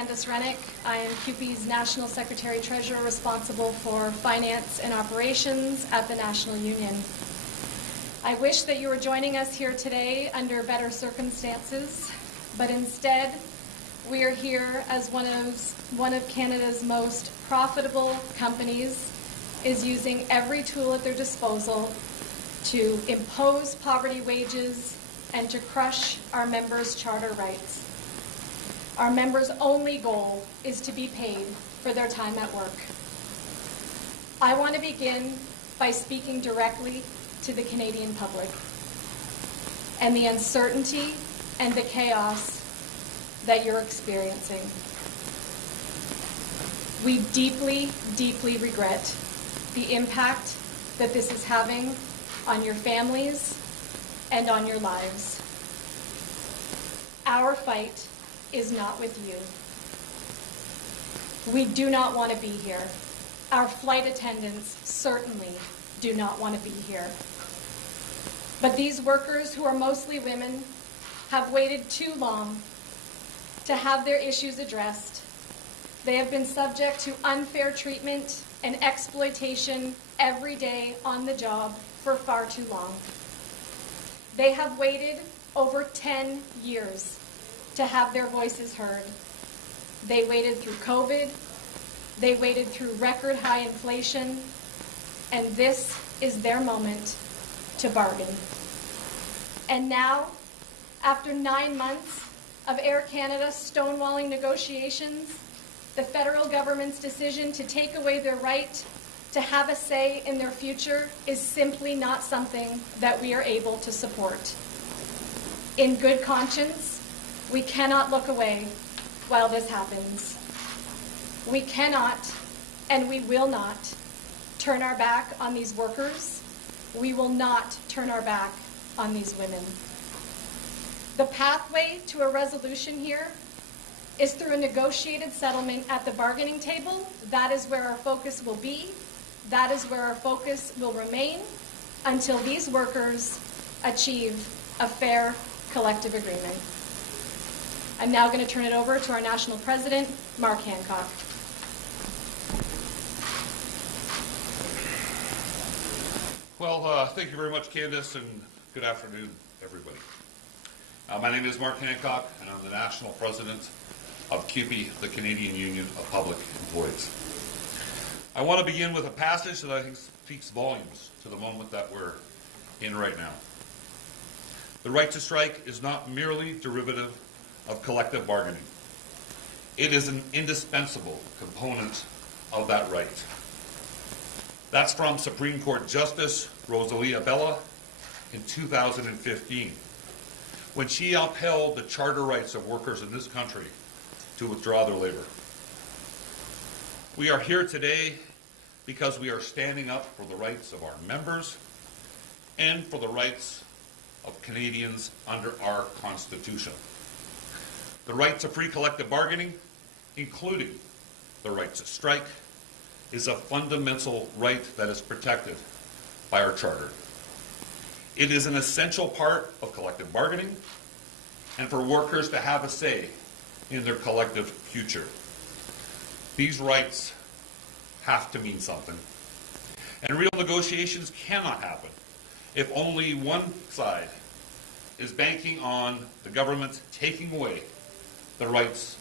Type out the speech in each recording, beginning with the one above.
Candace Rennick. I am CUPE's National Secretary-Treasurer responsible for finance and operations at the National Union. I wish that you were joining us here today under better circumstances, but instead we are here as one of Canada's most profitable companies is using every tool at their disposal to impose poverty wages and to crush our members' charter rights. Our members' only goal is to be paid for their time at work. I want to begin by speaking directly to the Canadian public and the uncertainty and the chaos that you're experiencing. We deeply, deeply regret the impact that this is having on your families and on your lives. Our fight is not with you. We do not want to be here. Our flight attendants certainly do not want to be here. But these workers, who are mostly women, have waited too long to have their issues addressed. They have been subject to unfair treatment and exploitation every day on the job for far too long. They have waited over 10 years to have their voices heard. They waited through COVID, they waited through record high inflation, and this is their moment to bargain. And now, after 9 months of Air Canada stonewalling negotiations, the federal government's decision to take away their right to have a say in their future is simply not something that we are able to support. In good conscience, we cannot look away while this happens. We cannot and we will not turn our back on these workers. We will not turn our back on these women. The pathway to a resolution here is through a negotiated settlement at the bargaining table. That is where our focus will be. That is where our focus will remain until these workers achieve a fair collective agreement. I'm now going to turn it over to our National President, Mark Hancock. Well, thank you very much, Candace, and good afternoon, everybody. My name is Mark Hancock, and I'm the National President of CUPE, the Canadian Union of Public Employees. I want to begin with a passage that I think speaks volumes to the moment that we're in right now. The right to strike is not merely derivative of collective bargaining. It is an indispensable component of that right. That's from Supreme Court Justice Rosalia Bella in 2015, when she upheld the charter rights of workers in this country to withdraw their labor. We are here today because we are standing up for the rights of our members and for the rights of Canadians under our Constitution. The right to free collective bargaining, including the right to strike, is a fundamental right that is protected by our Charter. It is an essential part of collective bargaining and for workers to have a say in their collective future. These rights have to mean something. And real negotiations cannot happen if only one side is banking on the government taking away the rights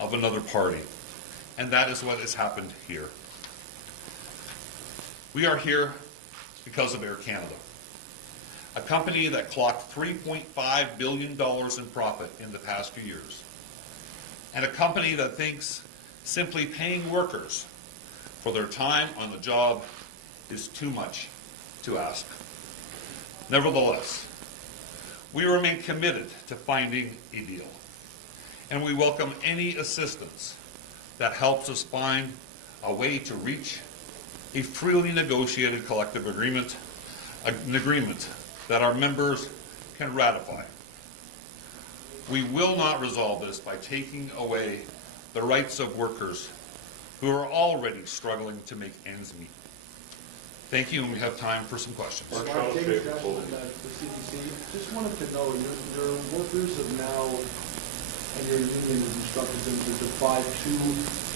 of another party. And that is what has happened here. We are here because of Air Canada, a company that clocked $3.5 billion in profit in the past few years, and a company that thinks simply paying workers for their time on the job is too much to ask. Nevertheless, we remain committed to finding a deal, and we welcome any assistance that helps us find a way to reach a freely negotiated collective agreement, an agreement that our members can ratify. We will not resolve this by taking away the rights of workers who are already struggling to make ends meet. Thank you, and we have time for some questions. Mark, James Gresham, the CPC. Just wanted to know, your workers have now and your union has instructed them to defy 2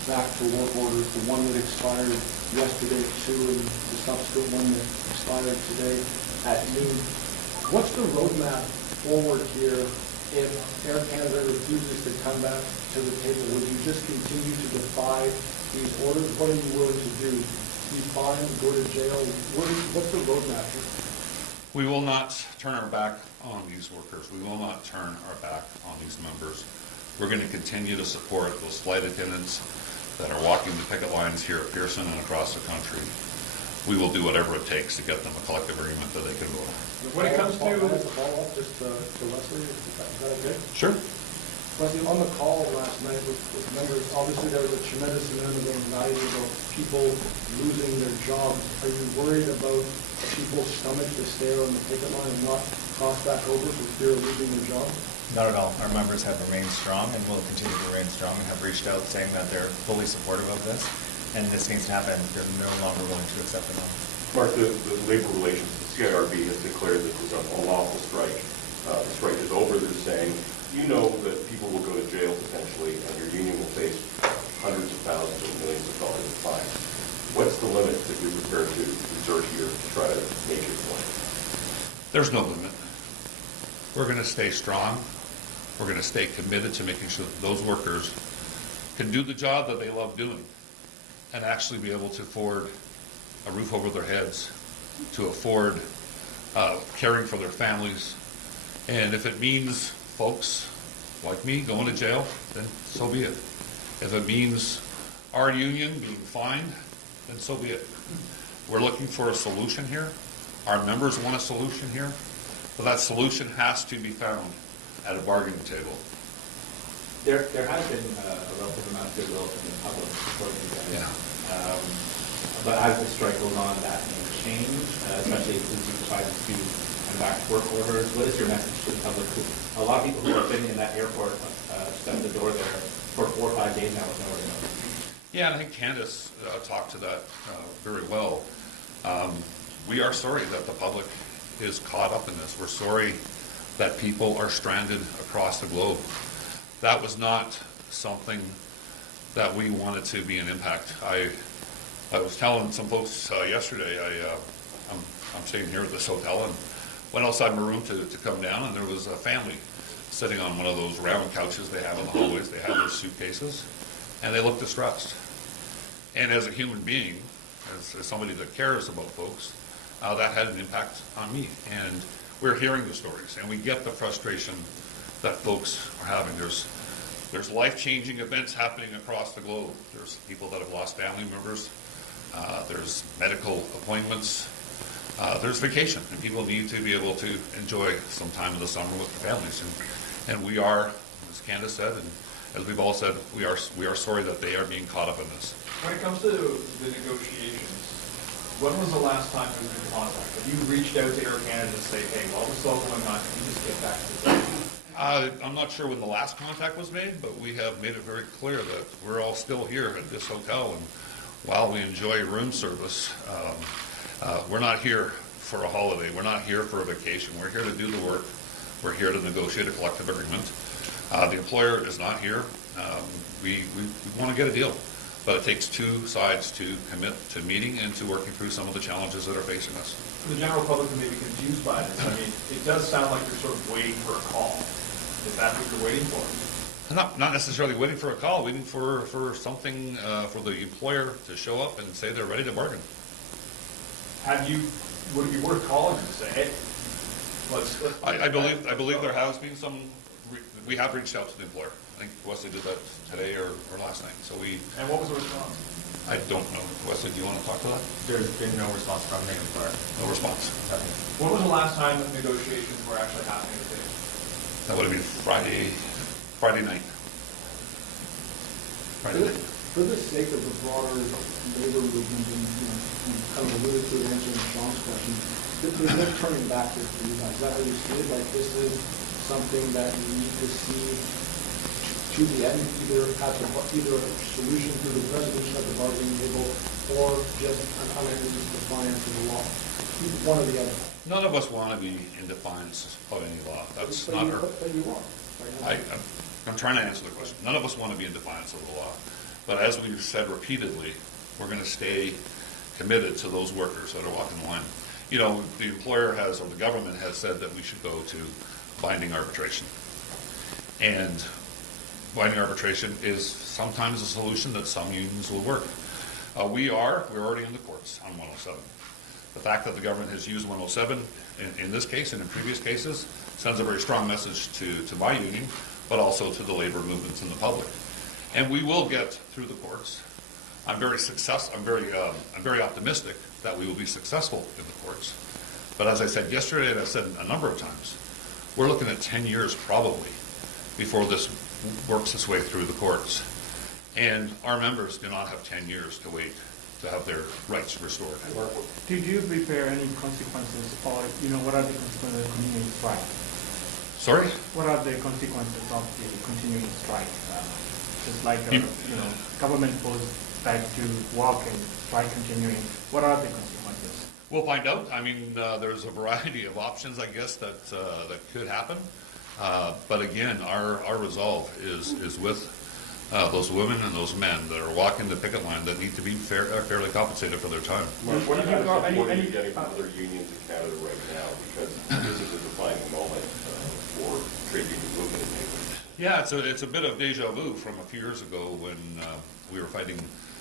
back-to-work orders, the one that expired yesterday at 2 and the subsequent one that expired today at noon. What's the roadmap forward here if Air Canada refuses to come back to the table? Would you just continue to defy these orders? What are you willing to do? Be fined, go to jail? What's the roadmap here? We will not turn our back on these workers. We will not turn our back on these members. We're going to continue to support those flight attendants that are walking the picket lines here at Pearson and across the country. We will do whatever it takes to get them a collective agreement that they can vote on. When it comes to follow-up, just to Leslie, is that okay? Sure. Leslie, on the call last night with members, obviously there was a tremendous amount of anxiety about people losing their jobs. Are you worried about people's stomachs to stay on the picket line and not cross back over for fear of losing their jobs? Not at all. Our members have remained strong and will continue to remain strong and have reached out saying that they're fully supportive of this. And this needs to happen. They're no longer willing to accept it. Mark, the labor relations, the CIRB has declared this is an unlawful strike. The strike is over. They're saying, you know that people will go to jail potentially and your union will face hundreds of thousands or millions of dollars in fines. What's the limit that you're prepared to exert here to try to make your point? There's no limit. We're going to stay strong. We're going to stay committed to making sure that those workers can do the job that they love doing and actually be able to afford a roof over their heads, to afford caring for their families. And if it means folks like me going to jail, then so be it. If it means our union being fined, then so be it. We're looking for a solution here. Our members want a solution here. But that solution has to be found at a bargaining table. There has been a relative amount of goodwill from the public supporting you guys. Yeah. But as the strike goes on, that may change, especially since you decided to come back to work orders. What is your message to the public? A lot of people who are sitting in that airport stepped the door there for 4 or 5 days now with nowhere to go. Yeah, and I think Candace talked to that very well. We are sorry that the public is caught up in this. We're sorry that people are stranded across the globe. That was not something that we wanted to be an impact. I was telling some folks yesterday, I'm staying here at this hotel and went outside my room to come down, and there was a family sitting on one of those round couches they have in the hallways. They had their suitcases, and they looked distressed. And as a human being, as somebody that cares about folks, that had an impact on me. And we're hearing the stories, and we get the frustration that folks are having. There's life-changing events happening across the globe. There's people that have lost family members. There's medical appointments. There's vacation, and people need to be able to enjoy some time in the summer with their families. And we are, as Candace said, and as we've all said, we are sorry that they are being caught up in this. When it comes to the negotiations, when was the last time you were in contact? Have you reached out to Air Canada to say, hey, while this is all going on, can you just get back to the table? I'm not sure when the last contact was made, but we have made it very clear that we're all still here at this hotel, and while we enjoy room service, we're not here for a holiday. We're not here for a vacation. We're here to do the work. We're here to negotiate a collective agreement. The employer is not here. We want to get a deal, but it takes two sides to commit to meeting and to working through some of the challenges that are facing us. The general public may be confused by this. I mean, it does sound like you're sort of waiting for a call. Is that what you're waiting for? Not necessarily waiting for a call, waiting for something for the employer to show up and say they're ready to bargain. Would it be worth calling and say, hey, let's I believe there has been some. We have reached out to the employer. I think Wesley did that today or last night. So And what was the response? I don't know. Wesley, do you want to talk to that? There's been no response from the employer. No response. Nothing. When was the last time that negotiations were actually happening today? That would have been Friday night. For the sake of the broader labor movement, and you kind of alluded to it answering Sean's question, there's no turning back here for you guys. Is that how you see it? Like this is something that you need to see to the end, either a solution through the resolution of the bargaining table, or just an unending defiance of the law. One or the other. None of us want to be in defiance of any law. That's not our. But you are. Right now. I'm trying to answer the question. None of us want to be in defiance of the law. But as we've said repeatedly, we're going to stay committed to those workers that are walking the line. You know, the employer has, or the government has said that we should go to binding arbitration. And binding arbitration is sometimes a solution that some unions will work. We're already in the courts on 107. The fact that the government has used 107 in this case and in previous cases sends a very strong message to my union, but also to the labor movements in the public. And we will get through the courts. I'm very optimistic that we will be successful in the courts. But as I said yesterday, and I've said a number of times, we're looking at 10 years probably before this works its way through the courts. And our members do not have 10 years to wait to have their rights restored. Did you prepare any consequences, or what are the consequences of continuing strike? Sorry? What are the consequences of the continuing strike? Just like government goes back to work and strike continuing. What are the consequences? We'll find out. I mean, there's a variety of options, I guess, that could happen. But again, our resolve is with those women and those men that are walking the picket line that need to be fairly compensated for their time. Mark, what kind of support are you getting from other unions in Canada right now? Because this is a defining moment for trade union movement in Canada. Yeah, it's a bit of deja vu from a few years ago when we were fighting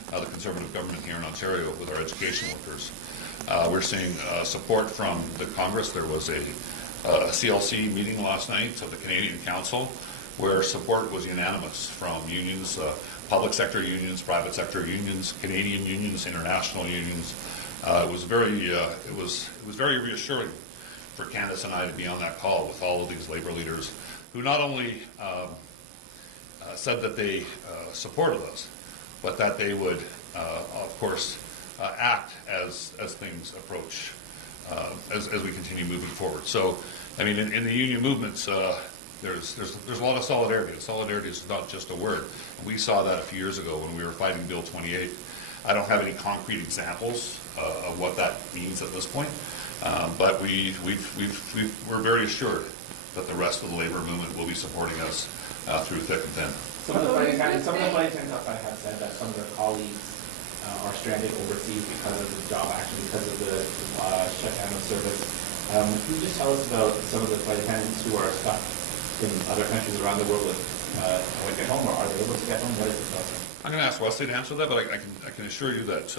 the Conservative government here in Ontario with our education workers. We're seeing support from the Congress. There was a CLC meeting last night of the Canadian Council where support was unanimous from unions, public sector unions, private sector unions, Canadian unions, international unions. It was very reassuring for Candace and I to be on that call with all of these labor leaders who not only said that they supported us, but that they would, of course, act as things approach, as we continue moving forward. So, I mean, in the union movements, there's a lot of solidarity. Solidarity is not just a word. We saw that a few years ago when we were fighting Bill 28. I don't have any concrete examples of what that means at this point, but we're very assured that the rest of the labor movement will be supporting us through thick and thin. Some of the flight attendants have said that some of their colleagues are stranded overseas because of the job action, because of the shutdown of service. Can you just tell us about some of the flight attendants who are stuck in other countries around the world with to get home, or are they able to get home? What is the process? I'm going to ask Wesley to answer that, but I can assure you that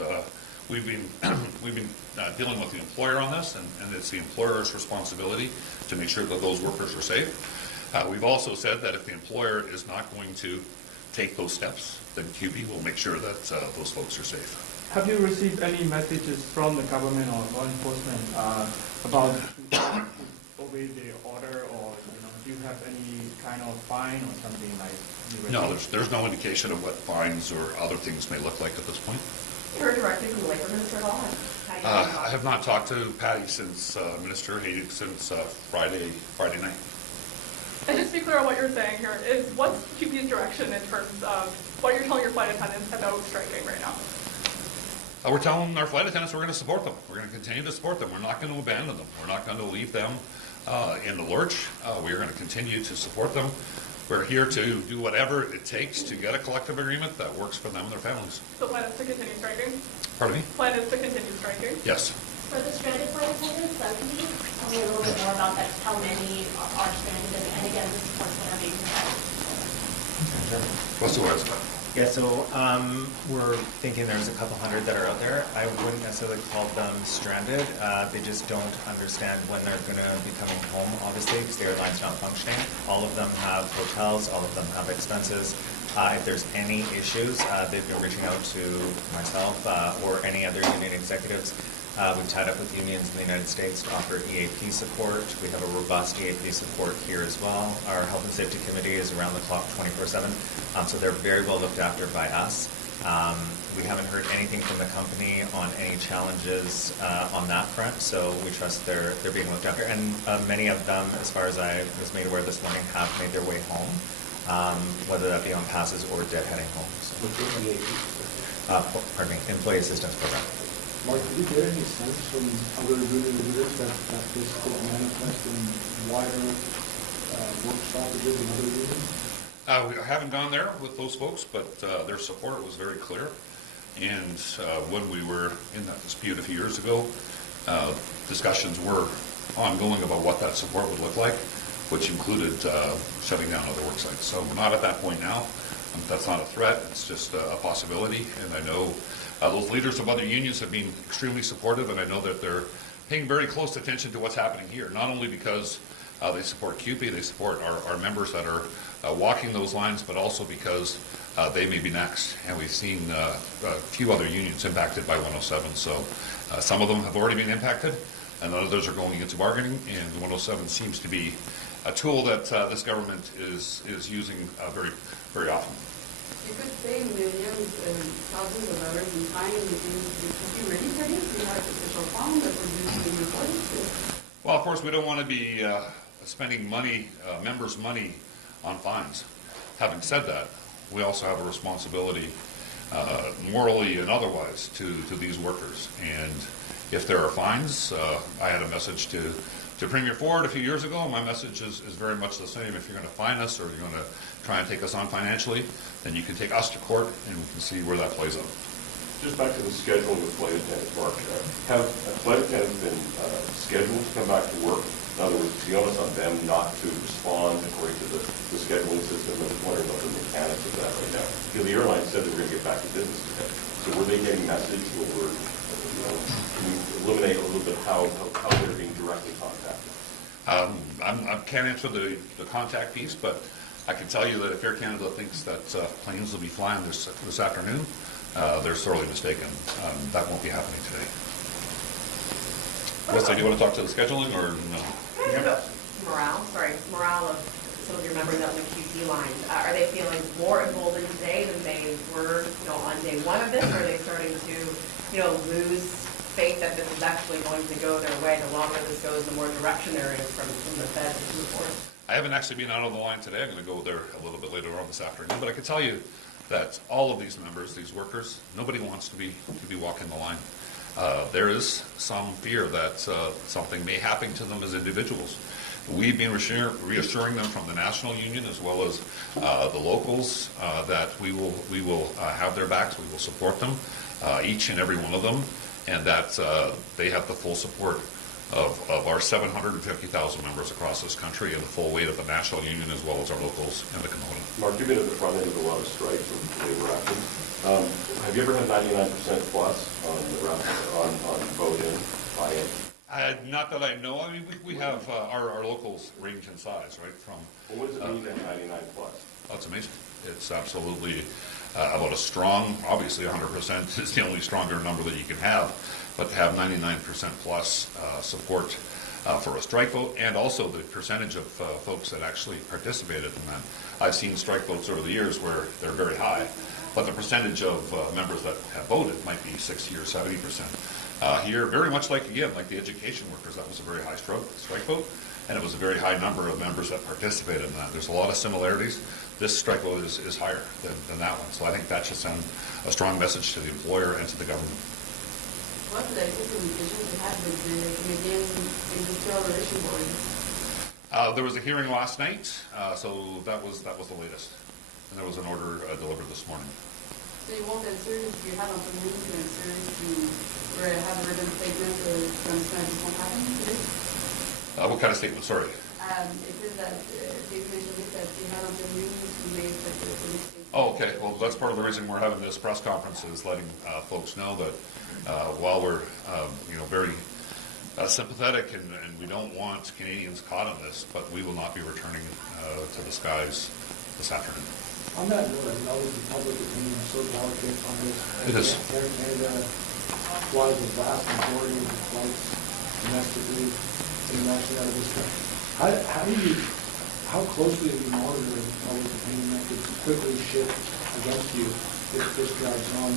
we've been dealing with the employer on this, and it's the employer's responsibility to make sure that those workers are safe. We've also said that if the employer is not going to take those steps, then CUPE will make sure that those folks are safe. Have you received any messages from the government or law enforcement about obey the order, or do you have any kind of fine or something like? No, there's no indication of what fines or other things may look like at this point. You heard directly from the Labor Minister at all? I have not talked to Patty since Minister Hayden since Friday night. And just to be clear on what you're saying here, is what's CUPE's direction in terms of what you're telling your flight attendants about striking right now? We're telling our flight attendants we're going to support them. We're going to continue to support them. We're not going to abandon them. We're not going to leave them in the lurch. We're going to continue to support them. We're here to do whatever it takes to get a collective agreement that works for them and their families. So plan is to continue striking? Pardon me? Plan is to continue striking? Yes. For the stranded flight attendants, can you tell me a little bit more about that? How many are stranded, and again, the supports that are being provided? What's the word? Yeah, so we're thinking there's a couple hundred that are out there. I wouldn't necessarily call them stranded. They just don't understand when they're going to be coming home, obviously, because the airline's not functioning. All of them have hotels. All of them have expenses. If there's any issues, they've been reaching out to myself or any other union executives. We've tied up with unions in the United States to offer EAP support. We have a robust EAP support here as well. Our Health and Safety Committee is around the clock 24/7, so they're very well looked after by us. We haven't heard anything from the company on any challenges on that front, so we trust they're being looked after. And many of them, as far as I was made aware this morning, have made their way home, whether that be on passes or dead heading home. So. Pardon me, Employee Assistance Program. Mark, did you get any sense from other union leaders that this could manifest in wider work stoppages in other unions? We haven't gone there with those folks, but their support was very clear. And when we were in that dispute a few years ago, discussions were ongoing about what that support would look like, which included shutting down other work sites. So we're not at that point now. That's not a threat. It's just a possibility. And I know those leaders of other unions have been extremely supportive, and I know that they're paying very close attention to what's happening here, not only because they support CUPE, they support our members that are walking those lines, but also because they may be next. And we've seen a few other unions impacted by 107. So some of them have already been impacted, and others are going into bargaining, and 107 seems to be a tool that this government is using very, very often. You could say millions and thousands of hours in time. Would you ready for this? You have a special fund that would use the reports? Well, of course, we don't want to be spending money, members' money on fines. Having said that, we also have a responsibility, morally and otherwise, to these workers. And if there are fines, I had a message to Premier Ford a few years ago, and my message is very much the same. If you're going to fine us or you're going to try and take us on financially, then you can take us to court, and we can see where that plays out. Just back to the scheduling of flight attendants, Mark. Have flight attendants been scheduled to come back to work? In other words, the onus on them not to respond according to the scheduling system. I'm wondering about the mechanics of that right now. Because the airline said they were going to get back to business today. So were they getting message, or can you eliminate a little bit how they're being directly contacted? I can't answer the contact piece, but I can tell you that if Air Canada thinks that planes will be flying this afternoon, they're sorely mistaken. That won't be happening today. Leslie, do you want to talk to the scheduling or no? Morale of some of your members out in the QC lines. Are they feeling more emboldened today than they were, on day one of this? Or are they starting to, lose faith that this is actually going to go their way? The longer this goes, the more direction there is from the Fed to move forward. I haven't actually been out on the line today. I'm going to go there a little bit later on this afternoon. But I can tell you that all of these members, these workers, nobody wants to be walking the line. There is some fear that something may happen to them as individuals. We've been reassuring them from the national union as well as the locals that we will have their backs. We will support them, each and every one of them, and that they have the full support of our 750,000 members across this country and the full weight of the national union as well as our locals and the component. Mark, you've been at the front end of a lot of strikes or labor actions. Have you ever had 99% plus on vote-in, buy-in? Not that I know. I mean, we have our locals range in size, right? From well, what does it mean then, 99 plus? Oh, it's amazing. It's absolutely about a strong, obviously 100% is the only stronger number that you can have, but to have 99% plus support for a strike vote, and also the percentage of folks that actually participated in that. I've seen strike votes over the years where they're very high, but the percentage of members that have voted might be 60 or 70%. Here, very much like the education workers, that was a very high strike vote, and it was a very high number of members that participated in that. There's a lot of similarities. This strike vote is higher than that one, so I think that should send a strong message to the employer and to the government. What's the communication you had with the Canadian Industrial Relations Board? There was a hearing last night, so that was the latest, and there was an order delivered this morning. So you won't answer if you have opinions to answer to have a written statement to understand this won't happen today? What kind of statement? Sorry. It is that they mentioned that you have opinions to make like a written statement. Oh, okay. Well, that's part of the reason we're having this press conference, is letting folks know that while we're very sympathetic and we don't want Canadians caught on this, but we will not be returning to the skies this afternoon. On that note, I know the public opinion is so delicate on this. It is. Air Canada flies the vast majority of the flights domestically, internationally out of this country. How closely are you monitoring public opinion that could quickly shift against you if this drags on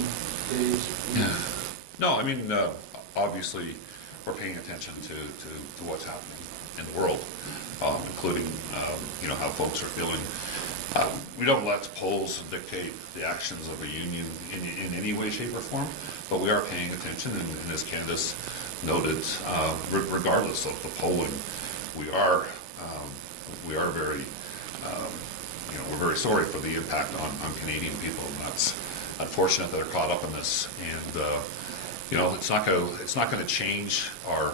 days? Yeah. No, I mean, obviously, we're paying attention to what's happening in the world, including, how folks are feeling. We don't let polls dictate the actions of a union in any way, shape, or form, but we are paying attention, and as Candace noted, regardless of the polling, we are very we're very sorry for the impact on Canadian people, and that's unfortunate that they're caught up in this. And it's not going to change our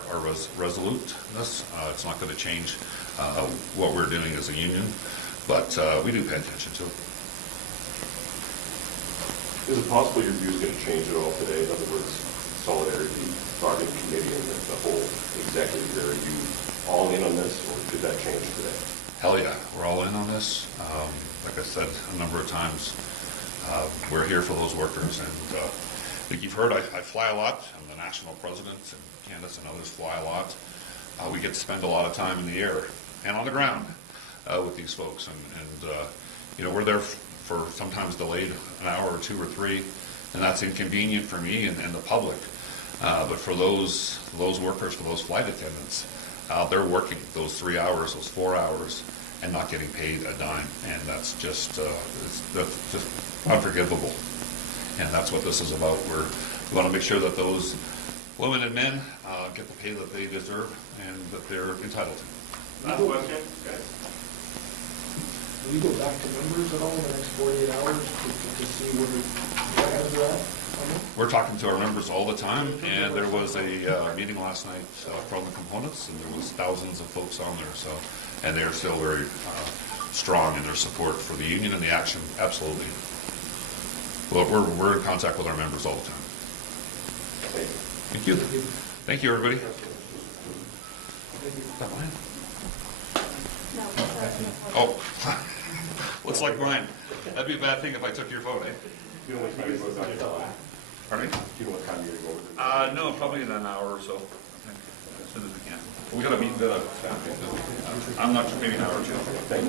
resoluteness. It's not going to change what we're doing as a union, but we do pay attention to it. Is it possible your view is going to change at all today? In other words, Solidarity Bargaining Committee and the whole executive there, are you all in on this, or could that change today? Hell yeah, we're all in on this. Like I said a number of times, we're here for those workers. And like you've heard, I fly a lot. I'm the national president, and Candace and others fly a lot. We get to spend a lot of time in the air and on the ground with these folks. And we're there for sometimes delayed an hour or two or three, and that's inconvenient for me and the public. But for those workers, for those flight attendants, they're working those 3 hours, those 4 hours, and not getting paid a dime, and that's just unforgivable. And that's what this is about. We want to make sure that those women and men get the pay that they deserve and that they're entitled to. Last question, guys. Will you go back to members at all in the next 48 hours to see where they're at? We're talking to our members all the time, and there was a meeting last night from the components, and there was thousands of folks on there. And they're still very strong in their support for the union and the action. Absolutely. Well, we're in contact with our members all the time. Thank you. Thank you, everybody. Is that mine? Oh, looks like mine. That'd be a bad thing if I took your phone, eh? Do you know what time you're going to go? Pardon me? Do you know what time you're going to go? No, probably in an hour or so. I think, as soon as we can. We got to meet the staff. I'm not sure, maybe an hour or two. Thank you.